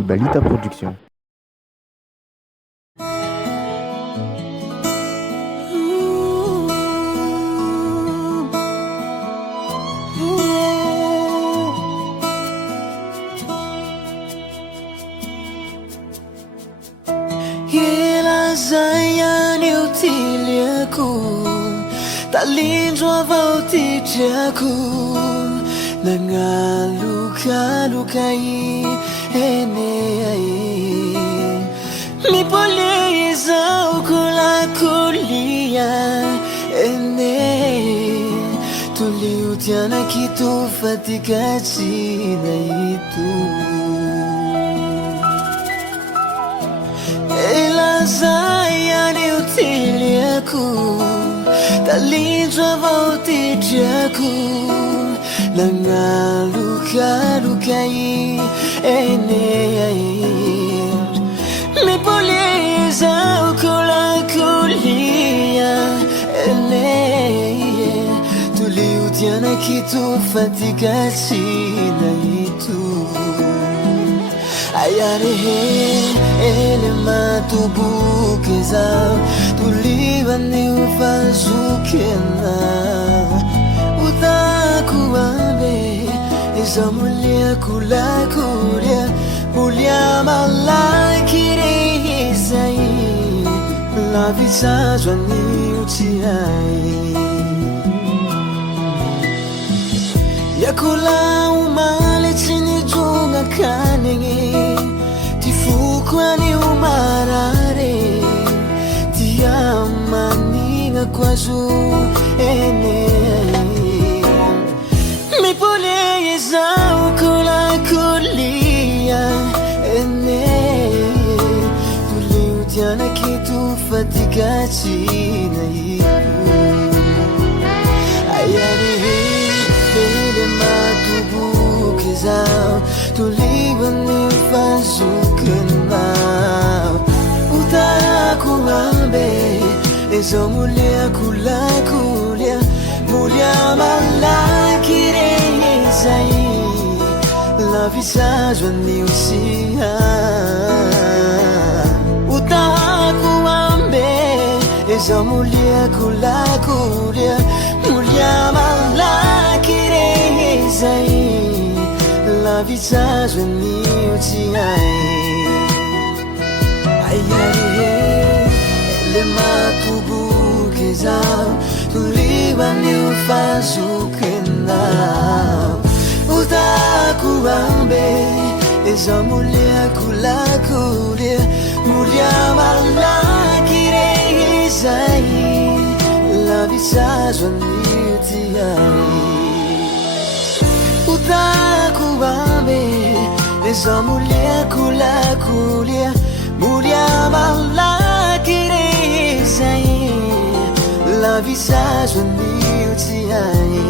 Ibalita Production. Zayany eo tiliako, talindro avao ty driako, nagnalokaloka ene mipole izao kolakolia ene tolio tianaky tofatikatsina ito Zayany eo tiliako, talindro avao ty driako, nagnalokaloka ene mipole izao kolakolia ene tolio tianaky tofatikatsina ito ayarehe ele matubuke zao tuliwani ufazukena utaku ambe isa mulia kula kuria mulia malakire isai la visage ni utiai yakula umale chini junga kanenge Tifukwani umarare Tiamaninga kwazu ene Mipole izao kolakolia ene Tuliu tiana kitu fatikatsina iku Ayani ele matubuke zao Tuliwani fazukena Utaku ambe Ezo mulia kulakulia Mulia malakire yezai La visage ni usia Utaku ambe Ezo mulia kulakulia Mulia malakire yezai La visage ni utiai Ayare ele matubuke zao Tuliwani ufazukena Utaku ambe Eza mulia kulakulia Mulia malakire izai La visage ni utiai Utaku ambe Eza mulia kulakulia Mulia malakire izai La visage ni utiai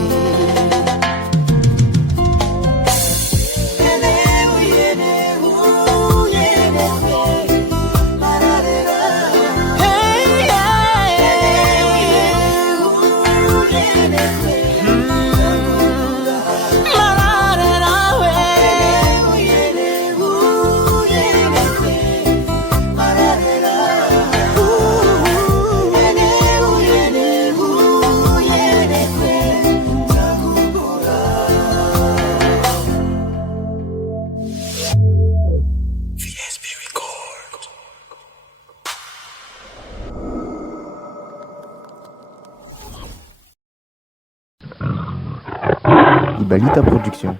Ibalita Production.